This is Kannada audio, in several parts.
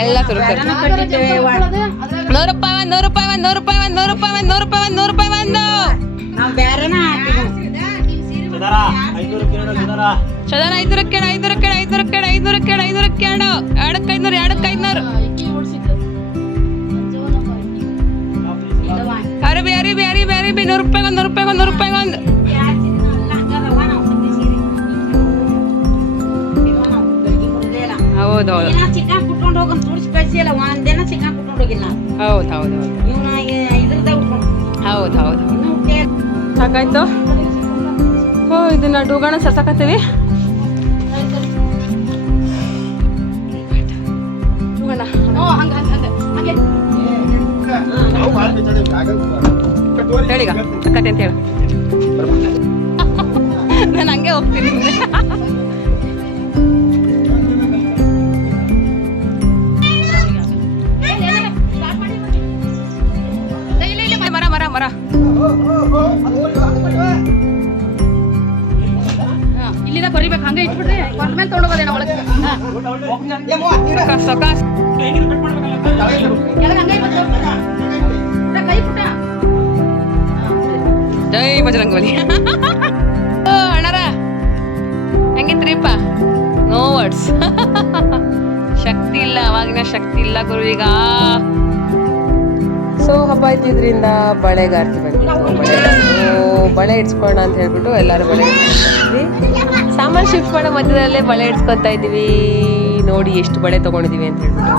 ಎಲ್ಲ ತುರುಕ್ತಾರೆ ನೂರು ರೂಪಾಯಿ ಒಂದು ನೂರು ರೂಪಾಯಿ ಒಂದು ನೂರು ರೂಪಾಯಿ ಒಂದು ನೂರು ರೂಪಾಯಿ ಒಂದು ನೂರು ರೂಪಾಯಿ ಒಂದು ನೂರು ರೂಪಾಯಿ ಒಂದು ನಾವು ಬೇರೆನ ಚದನ ಐನೂರು ಕೇಳ ಐದುನೂರು ಕೇಳ ಐನೂರು ಕೇಳ ಐನೂರು ಕೇಳ ಐನೂರು ಕೇಳ ಎರಡಕ್ಕೆ ಐನೂರು ಎರಡಕ್ಕೆ ಐದುನೂರು? ಅರಿಬಿ ಅರಿಬಿ ಅರಿಬಿ ಅರಿಬಿ ನೂರು ರೂಪಾಯಿ ಒಂದು ನೂರು ರೂಪಾಯಿ ಒಂದು ನೂರು ರೂಪಾಯಿ ಹೌದು ಹೌದು ಚಿಕನ್ ಕುಟ್ಕೊಂಡು ಹೋಗಂತ ತುಡಿಸಿ ಕಳ್ಸಿಲ್ಲ ಒಂದಿನ ಚಿಕನ್ ಕುಟ್ಕೊಂಡು ಹೋಗಿಲ್ಲ. ಹೌದು ಹೌದು ಹೌದು ಇವನ ಇದ್ರದ ಹೌದು ಹೌದು ಸಾಕಾಯ್ತು? ಓ ಇದನ್ನ ಡೂಗಣ ಸಸಕತ್ತೀವಿ ಹೇಳಿಗ ಕತೆ ಅಂತ ಹೇಳು. ನಾನು ಹಂಗೆ ಹೋಗ್ತೀನಿ. ಕೊರಿಬೇಕು ಹಂಗೆ ಇಟ್ಬಿಡ್ರಿ. ಕೊಟ್ಟ ಮೇಲೆ ಜೈ ಬಜರಂಗಲಿ ಅಣ್ಣರ. ಹೆಂಗಿತ್ರಿಪ್ಪ ನೋ ವರ್ಡ್ಸ್ ಶಕ್ತಿ ಇಲ್ಲ, ಅವಾಗಿನ ಶಕ್ತಿ ಇಲ್ಲ ಗುರು ಈಗ. ಸೊ ಹಬ್ಬ ಇದ್ದಿದ್ರಿಂದ ಬಳೆಗಾರ್ತಿ ಬಂದಿತ್ತು. ಬಳೆ ಬಳೆ ಇಡ್ಸ್ಕೋಣ ಅಂತ ಹೇಳ್ಬಿಟ್ಟು ಎಲ್ಲರೂ ಬಳೆ ಇಡ್ಸ್ಕೊಂಡಿದ್ವಿ ಸಾಮಾನು ಶಿಫ್ಟ್ ಮಾಡೋ ಮಧ್ಯದಲ್ಲೇ ಬಳೆ ಇಡ್ಸ್ಕೊತಾ ಇದ್ದೀವಿ. ನೋಡಿ ಎಷ್ಟು ಬಳೆ ತಗೊಂಡಿದ್ದೀವಿ ಅಂತ ಹೇಳ್ಬಿಟ್ಟು.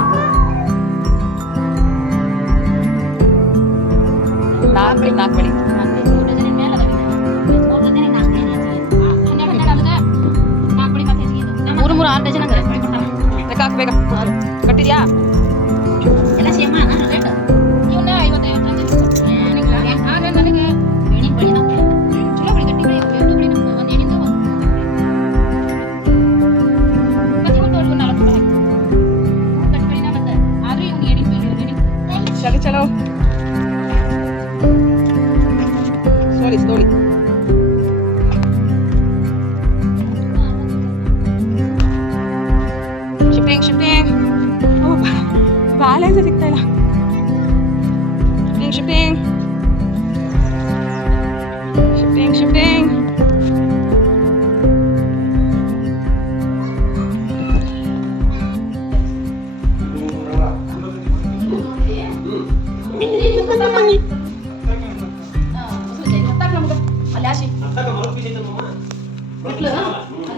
ನಾಲ್ಕು ನಾಲ್ಕು ಬಳೆ. ಮೂರು ಮೂರು ಆರು ಡಜನ್ ಹಾಕ್ಬೇಕ ಕಟ್ಟಿದ್ಯಾ? ಎಲ್ಲ ಸೇಮ್ ರೇಟ್?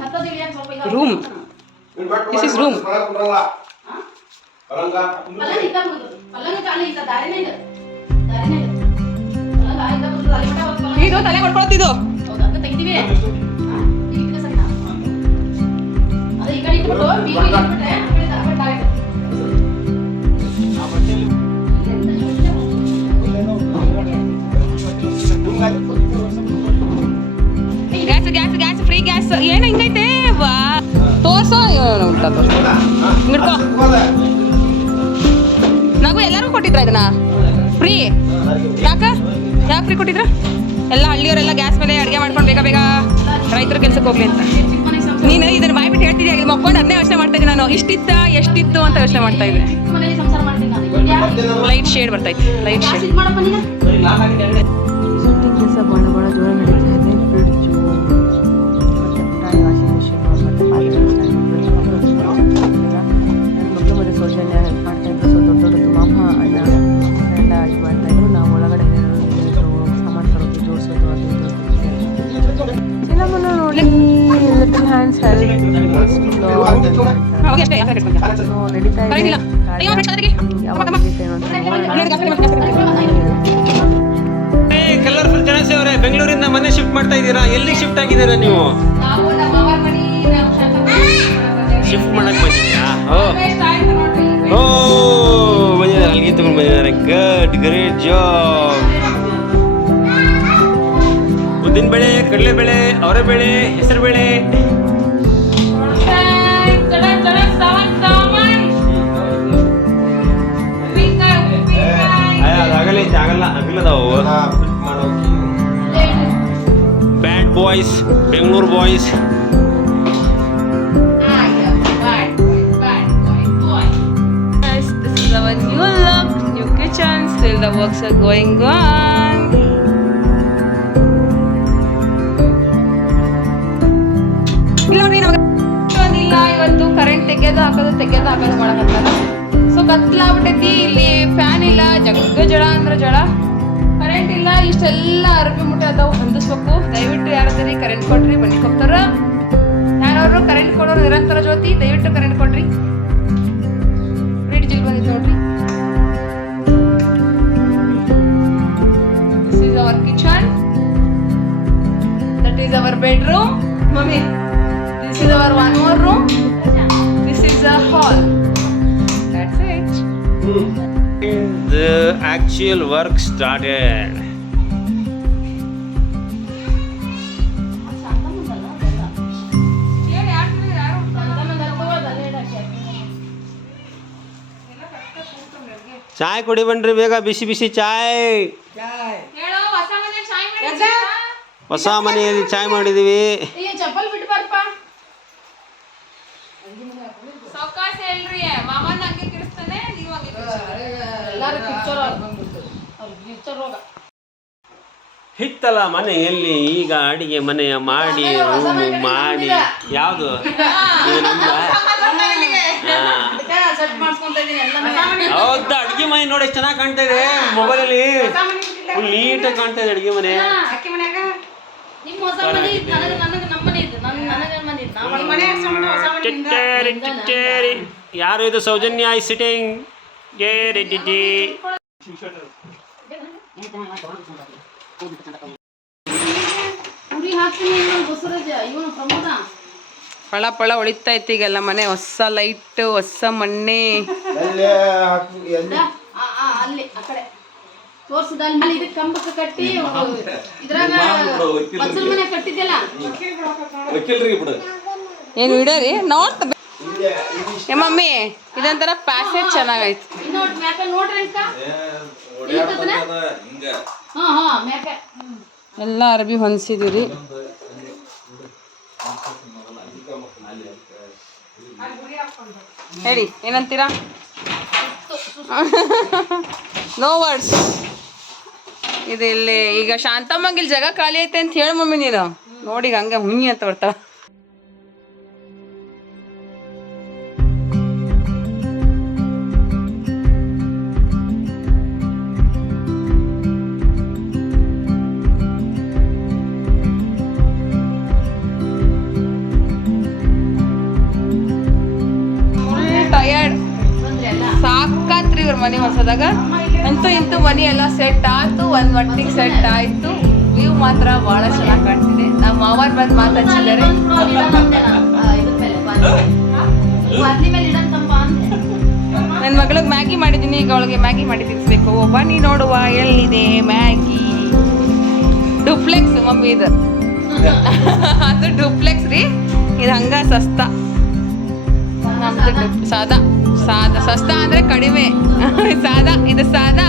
ಹತ್ತೋದು ಇಳಿಯಕ್ಕೆ ಸ್ವಲ್ಪ ಇದಾವೆ. ರೂಮ್ ದಿಸ್ ಇಸ್ ರೂಮ್ ಪಲ್ಲಂಗ ಇದ್ದ ಮುಂದು. ಪಲ್ಲಂಗ ಖಾಲಿ ಇಲ್ಲ, ದಾರಿನೇ ಇಲ್ಲ. ಇದು ತಲೆ ಕೊಡ್ಕೊಳತ್ತಿದು. Gas gas gas free gas. ಏನು ಹಿಂಗೈತೆ? ವಾ. ತೋರ್ಸೋ. ಉಂಟ ಹಿಡ್ಕೋ. ನಾವು ಎಲ್ಲರೂ ಕೊಟ್ಟಿದ್ರ ಇದನ್ನ? ಫ್ರೀ? ಯಾಕ? ಯಾಕೆ ಫ್ರೀ ಕೊಟ್ಟಿದ್ರು? ಎಲ್ಲ ಹಳ್ಳಿಯವರೆಲ್ಲ ಗ್ಯಾಸ್ ಮೇಲೆ ಅಡುಗೆ ಮಾಡ್ಕೊಂಡು ಬೇಗ ಬೇಗ ರೈತರ ಕೆಲ್ಸಕ್ಕೆ ಹೋಗ್ಲಿ ಅಂತ. ನೀನು ಇದನ್ನ ಬಾಯ್ಬಿಟ್ಟು ಹೇಳ್ತಿದ್ಯಾ? ಇದು ಮಕ್ಕೊಂಡು ಅದನ್ನೇ ಯೋಚನೆ ಮಾಡ್ತಾ ಇದ್ದೀನಿ ನಾನು. ಇಷ್ಟಿತ್ತ ಎಷ್ಟಿತ್ತು ಅಂತ ಯೋಚನೆ ಮಾಡ್ತಾ ಇದ್ದೆ. ಲೈಟ್ ಶೇಡ್ ಬರ್ತೈತಿ ಲೈಟ್ ಶೇಡ್ ಕೆಲಸ ಭಾಳ ಭಾಳ ಜೋರ ನಡೀತಾ ಕಡಿಮೆ. ಕಲರ್ಫುಲ್ ಜನಸಿ ಅವರೇ ಬೆಂಗಳೂರಿಂದ ಮನೆ ಶಿಫ್ಟ್ ಮಾಡ್ತಾ ಇದ್ದೀರಾ? ಎಲ್ಲಿ ಶಿಫ್ಟ್ ಆಗಿದ್ದೀರಾ ನೀವು? ನಾವು ನಮ್ಮ ಮನೆ ನಾವು ಶಾಂತ ಶಿಫ್ಟ್ ಮಾಡಕ್ ಬಂದಿದ್ಯಾ ಓ. ಬಂದಿದ್ದಾರೆ ಅಲ್ಲಿಗೆ ತಗೊಂಡು ಬಂದಿದ್ದಾರೆ. ಗುಡ್ ಗ್ರೇಟ್ ಜಾಬ್ ಉದ್ದಿನ ಬೇಳೆ ಕಡಲೆ ಬೇಳೆ ಅವರೆ ಬೇಳೆ ಹೆಸರು ಬೇಳೆ. ಸೈಜ್ ಆಗಲ್ಲ ಅವಿಲ್ಲದವು bad boys Bengaluru boys our new look, new kitchen, still the works are going on. ಇಲ್ಲ ಇವತ್ತು ಕರೆಂಟ್ ತೆಗೆದು ಹಾಕೋದು ತೆಗೆದು ಹಾಕೋದು ಮಾಡಕತ್ತಾರ ಸೊ ಕತ್ಲಾಗ್ಬಿಟ್ಟೈತಿ ಇಲ್ಲಿ ಫ್ಯಾನ್ ಇಲ್ಲ ಜಗ್ಗ ಜಳ ಅಂದ್ರೆ ಜಳ ಕರೆಂಟ್ ಇಲ್ಲ, ಇಷ್ಟೆಲ್ಲ ಅರ್ಬಿ ಮುಟ್ಟ ಅದಾವು ಹೊಂದಿಸ್ಬೇಕು ದಯವಿಟ್ಟು ಯಾರಾದ್ರಿ ಕರೆಂಟ್ ಕೊಟ್ರಿ, ಬನ್ನಿ ಹೋಗ್ತಾರ ಯಾರವರು ಕರೆಂಟ್ ಕೊಡೋರು ನಿರಂತರ ಜ್ಯೋತಿ, ದಯವಿಟ್ಟು ಕರೆಂಟ್ ಕೊಡ್ರಿ ಫ್ರಿಡ್ಜ್ ಇಲ್ಲಿ ಬಂದಿತ್ತು ನೋಡ್ರಿ. This is our kitchen that is our bedroom mummy this is our one more room actual work started. ಚಾಯ್ ಕುಡಿ ಬನ್ರಿ ಬೇಗ ಬಿಸಿ ಬಿಸಿ ಚಾಯ್. ಹೊಸ ಮನೆಯಲ್ಲಿ ಚಾಯ್ ಮಾಡಿದೀವಿ ಹಿತ್ತಲ ಮನೆಯಲ್ಲಿ ಈಗ ಅಡಿಗೆ ಮನೆಯ ಮಾಡಿ ರೂಮು ಮಾಡಿ. ಯಾವುದು? ಹೌದಾ ಅಡಿಗೆ ಮನೆ ನೋಡಿ ಎಷ್ಟು ಚೆನ್ನಾಗಿ ಕಾಣ್ತಾ ಇದೆ. ಮೊಬೈಲಲ್ಲಿ ಫುಲ್ ನೀಟಾಗಿ ಕಾಣ್ತಾ ಇದೆ ಅಡಿಗೆ ಮನೆ. ಅಕ್ಕಿ ಮನ್ಯಾಗ ನಿಮ್ಮ ಹೊಸ ಮನೆ ನನಗೆ ನನಗೆ ನಮ್ಮ ಮನೆ ಇತ್ತು ನನ್ನ ಮನೆ ಇತ್ತು ಮನೆ ಹೊಸ ಮನೆ ಟಿಟ್ಟೇರಿ ಟಿಟ್ಟೇರಿ ಯಾರು ಇದು ಸೌಜನ್ಯ ಐ ಸಿಟಿಂಗ್? ಗೇ ಡಿಡಿ ಪಳ ಪಳ ಹೊಳಿತಾ ಇತ್ತು ಈಗೆಲ್ಲ ಮನೆ ಹೊಸ ಲೈಟ್ ಹೊಸ ಮಣ್ಣೆ. ಅಲ್ಲಿ ಆ ಕಡೆ. ತೋರ್ಸಿದ ಅಲ್ಲಿ ಇದಕ್ಕೆ ಕಂಬಕ್ಕೆ ಕಟ್ಟಿ ಇದ್ರಾಗ ಮಚ್ಚಲ್ ಮನೆ ಕಟ್ಟಿದ್ಯಲ್ಲ? ಏನು ವಿಡಿಯೋ ರೀ? ನೋಡ್ತ ಏ ಮಮ್ಮಿ ಇದೊಂಥರ ಪ್ಯಾಸೇಜ್ ಚೆನ್ನಾಗೈತಿ. ಇನ್ನೊಟ್ಟು ಮ್ಯಾಕ ನೋಡ್ರಿ ಇರ್ತದನ ಹಾ ಹಾ ಮ್ಯಾಕ ಎಲ್ಲ ಅರ್ಬಿ ಹೊಂದಿಸಿದಿರಿ ಹೇಳಿ ಏನಂತೀರಾ? ನೋ ವರ್ಡ್ಸ್ ಇದು ಇಲ್ಲಿ ಈಗ ಶಾಂತಮ್ಮಂಗಿಲ್ ಜಾಗ ಖಾಲಿ ಐತೆ ಅಂತ ಹೇಳಿ ಮಮ್ಮಿ ನೀನು. ನೋಡಿ ಹಂಗೆ ಹುಣ್ಣಿ ಅಂತ ಬರ್ತಾವ ಹೊಸದಾಗ? ಅಂತೂ ಇಂತೂ ಮನಿ ಎಲ್ಲ ಸೆಟ್ ಆಯ್ತು, ಒಂದ್ ಮಟ್ಟಿಗೆ ಸೆಟ್ ಆಯ್ತು. ವ್ಯೂ ಮಾತ್ರ ಬಹಳ ಚೆನ್ನಾಗಿ ಕಾಣ್ತಿದೆ. ನಮ್ಮ ಮಾವರ್ ಬಂದು ಮಾತಾಡ್ಸಿದ್ದಾರೆ ನನ್ನ ಮಗಳಿಗೆ ಮ್ಯಾಗಿ ಮಾಡಿದ್ದೀನಿ ಈಗ ಅವಳಿಗೆ ಮ್ಯಾಗಿ ಮಾಡಿ ತಿನ್ಸ್ಬೇಕು. ಬನ್ನಿ ನೋಡುವ, ಎಲ್ಲಿದೆ ಮ್ಯಾಗಿ? ಡುಪ್ಲೆಕ್ಸ್ ಮಮ್ಮಿ ಇದು. ಅದು ಡುಪ್ಲೆಕ್ಸ್ ರೀ. ಇದು ಹಂಗ ಸಸ್ತಾ. ನಮ್ದು ಸಾದಾ. ಸಾದಾ, ಸಸ್ತಾ ಅಂದ್ರೆ ಕಡಿಮೆ. ಸಾದಾ, ಇದು ಸಾದ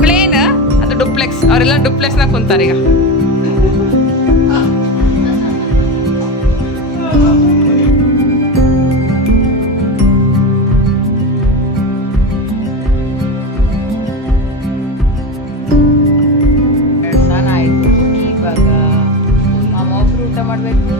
ಪ್ಲೇನ್ ಅದು ಡುಪ್ಲೆಕ್ಸ್ ಅವರೆಲ್ಲ ಡುಪ್ಲೆಕ್ಸ್ನಾಗ ಕುಂತಾರೆ ಈಗ. ಆಯಿತು. ಇವಾಗ ಊಟ ಮಾಡಬೇಕು.